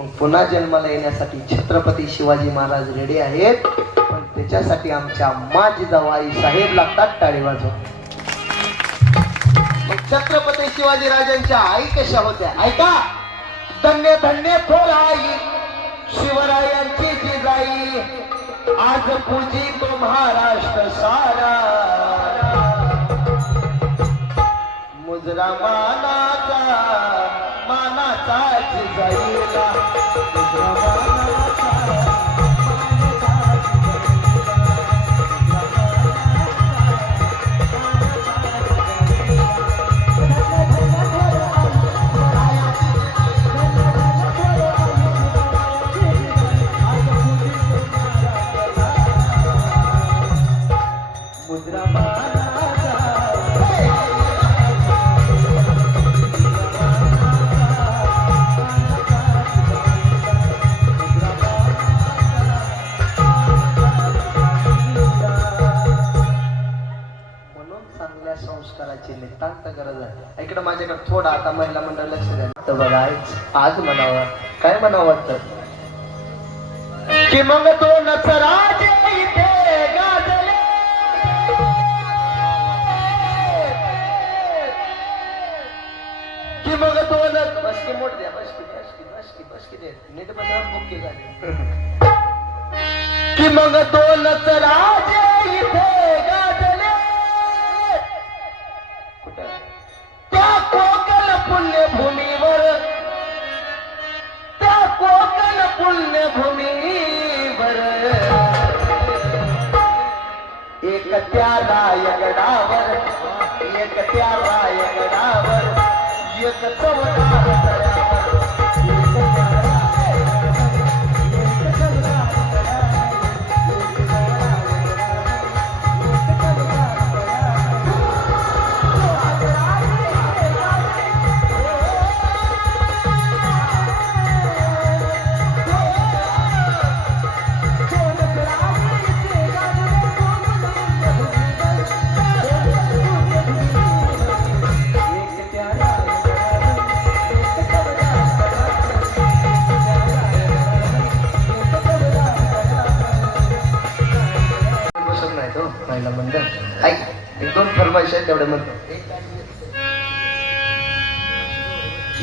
मग पुन्हा जन्माला येण्यासाठी छत्रपती शिवाजी महाराज रेडी आहेत, पण त्याच्यासाठी आमच्या जिजाऊ आई साहेब लागतात टाळी वाजव. मग छत्रपती शिवाजी राजांच्या आई कशा होत्या ऐका. धन्य धन्य थोर आई शिवरायांची जिजाई, आज पूजी तो महाराष्ट्र सारा. मुजरा मानाचा जिजाईला, मुजरा मानाचा. संस्काराची नितांत गरज आहे. इकडे माझ्याकडे थोडा आता महिला मंडळ लक्ष द्या. तर बघा आज म्हणावं काय म्हणावं वाटतं की मग तो नचराज इथे गाजले, की मग तो बसकी मोठ द्या, बसकी दे नीट बसा बुक्की झाली. की मग तो नचराज इथे गाजले, त्या कोकण पुण्यभूमीवर, त्या कोकण पुण्यभूमीवर, एक त्या रायगडावर, एक त्या रायगडावर, एक चवदार तळ्यावर, एक दोन फरमाईश आहे तेवढे म्हणतो.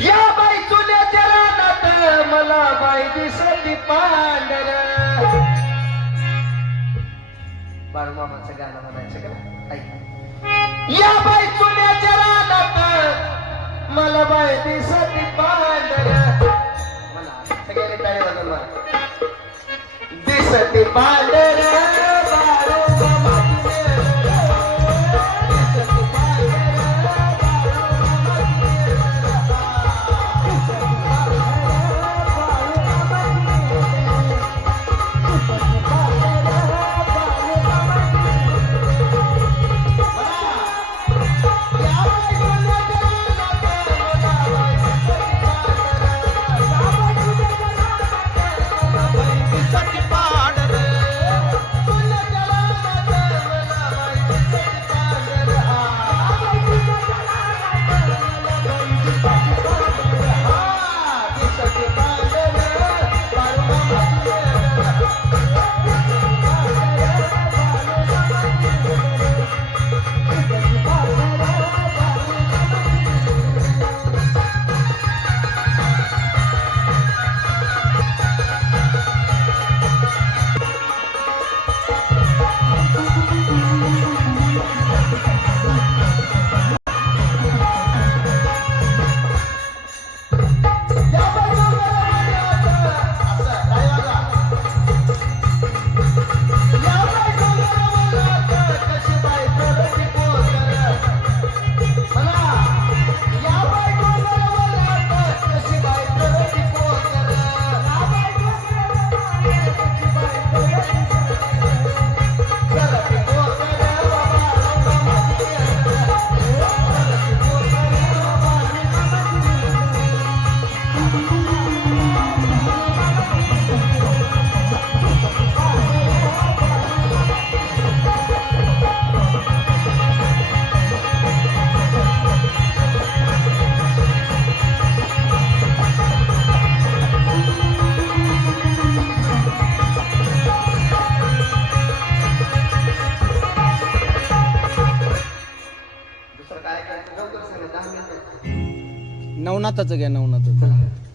या बाई चुल्याच्या रानात मला बाई दिसली पांढर. बाळूमामाचं गाणं म्हणायचं का ऐक. या बाई चुल्याच्या रानात मला बाई दिसली पांढर. मला सगळ्यांनी टाळी वाजवून मला दिसती पांढर. नवनाथाचं घ्या नवनाथाचं